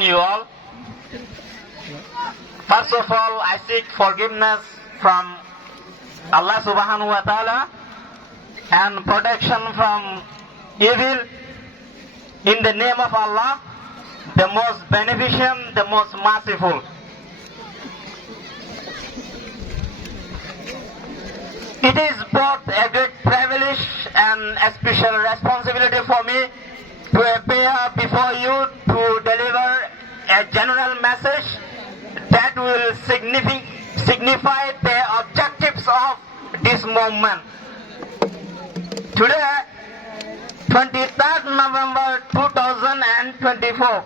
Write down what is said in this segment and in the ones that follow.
You all. First of all, I seek forgiveness from Allah subhanahu wa ta'ala and protection from evil in the name of Allah, the most beneficent, the most merciful. It is both a great privilege and a special responsibility for me to appear before you to deliver a general message that will signify the objectives of this movement. Today, 23rd November 2024,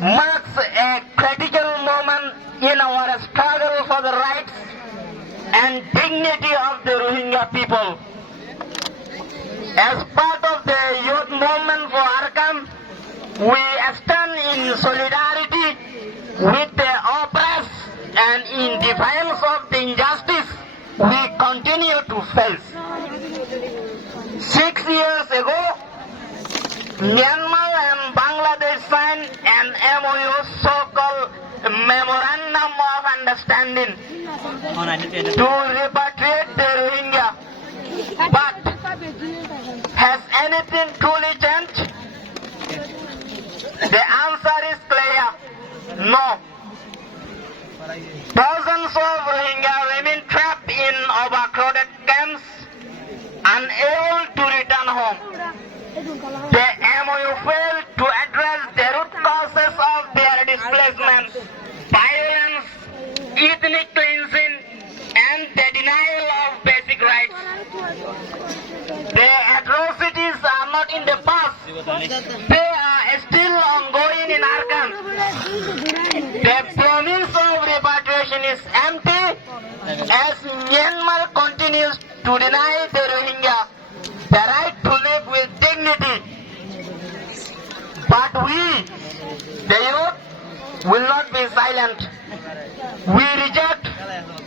marks a critical moment in our struggle for the rights and dignity of the Rohingya people. As part of the youth movement for Arkham, we stand in solidarity with the oppressed and in defiance of the injustice we continue to face. 6 years ago, Myanmar and Bangladesh signed an MOU, so-called Memorandum of Understanding, to repatriate the Rohingya. But has anything truly changed? The answer is clear: no. Thousands of Rohingya remain trapped in overcrowded camps, unable to return home. The MOU failed to address the root causes of their displacement: violence, ethnic cleansing, and the denial of basic rights. The atrocities are not in the past. They are still ongoing in Arkham. The promise of repatriation is empty as Myanmar continues to deny the Rohingya the right to live with dignity. But we, the youth, will not be silent. We reject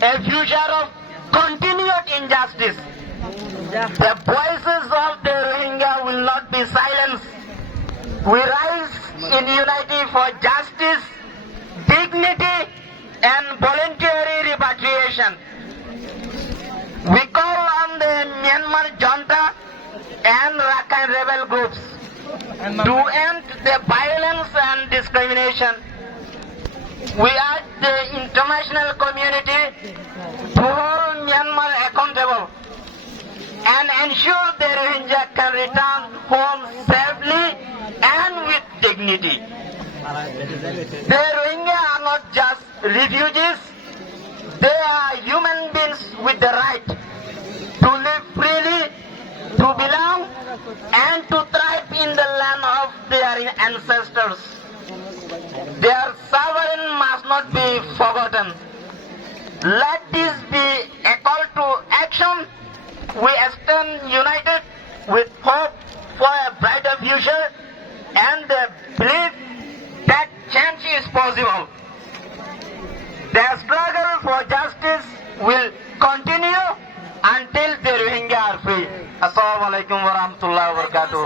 a future of continued injustice. The voices of the Rohingya will not be silenced. We rise in unity for justice, dignity, and voluntary repatriation. We call on the Myanmar junta and Rakhine rebel groups to end the violence and discrimination. We urge the international community to hold Myanmar accountable and ensure the Rohingya can return home safely and with dignity. The Rohingya are not just refugees, they are human beings with the right to live freely, to belong, and to thrive in the land of their ancestors. Their sovereignty must not be forgotten. Let this be a call to action. We stand united with hope for a brighter future and the belief that change is possible. The struggle for justice will continue until the Rohingya are free. Assalamu alaikum wa rahmatullahi wa barakatuh.